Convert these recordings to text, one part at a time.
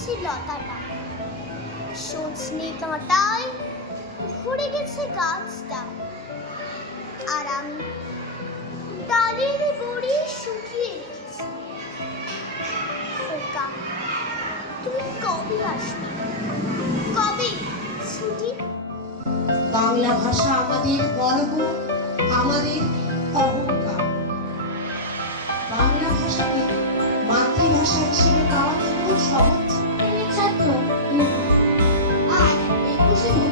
গেছে লতাটা, সজনে কাঁটায় ভরে গেছে গাছটা। আর আমি ডালের বড়ি শুকিয়ে রেখেছি। খোকা, তুমি কবে আসবে? কবে ছুটি? বাংলা ভাষা আমাদের গর্ব, আমাদের অহংকার। বাংলা ভাষাকে মাতৃভাষা হিসেবে পাওয়া খুব সহজ। ছাত্র আজ 21শে মে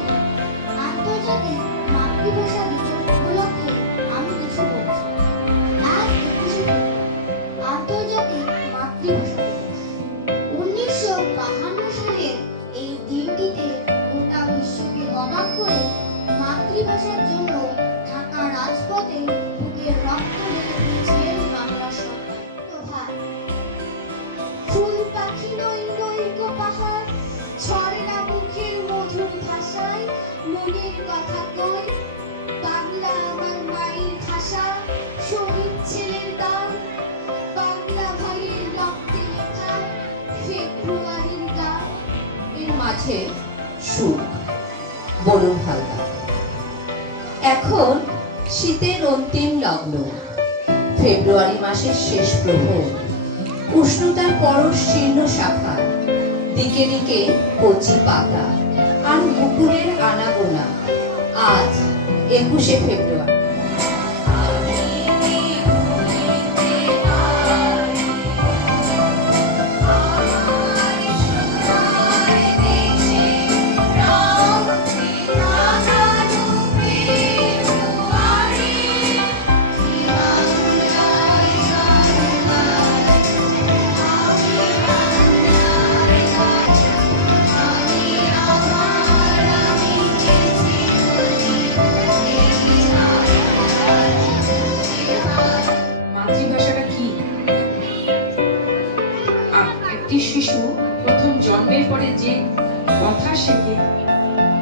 আন্তর্জাতিক মাতৃভাষা দিবস উপলক্ষে আমি কিছু বলছি। আজ 21শে মে আন্তর্জাতিক মাতৃভাষা দিবস। 1952 সালের এই দিনটিতে গোটা বিশ্বকে অবাক করে মাতৃভাষার জন্য ঢাকা রাজপথে বুকের রক্ত ঢেলে দিয়েছিলেন বাংলা সরকার। প্রভাত ফুল পাখি নই নই গো পাহাড়, ছড়ে না মুখের মধুর ভাষায় মনের কথা কই। বাংলা আমার মায়ের ভাষা, শহীদ ছেলের গান, বাংলা ভাইয়ের রক্তে লেখা ফেব্রুয়ারির গান। এর মাঝে সুখ, বরুণ হালদার। এখন শীতের অন্তিম লগ্ন, ফেব্রুয়ারি মাসের শেষ প্রহর। উষ্ণতার পরশ শীর্ণ শাখা, দিকে দিকে কচি পাতা আর মুকুরের আনাগোনা। আজ 21শে ফেব্রুয়ারি। মাতৃভাষাটা কি? একটি শিশু প্রথম জন্মের পরে যে কথা শেখে,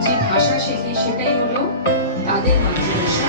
যে ভাষা শেখে, সেটাই হলো তাদের মাতৃভাষা।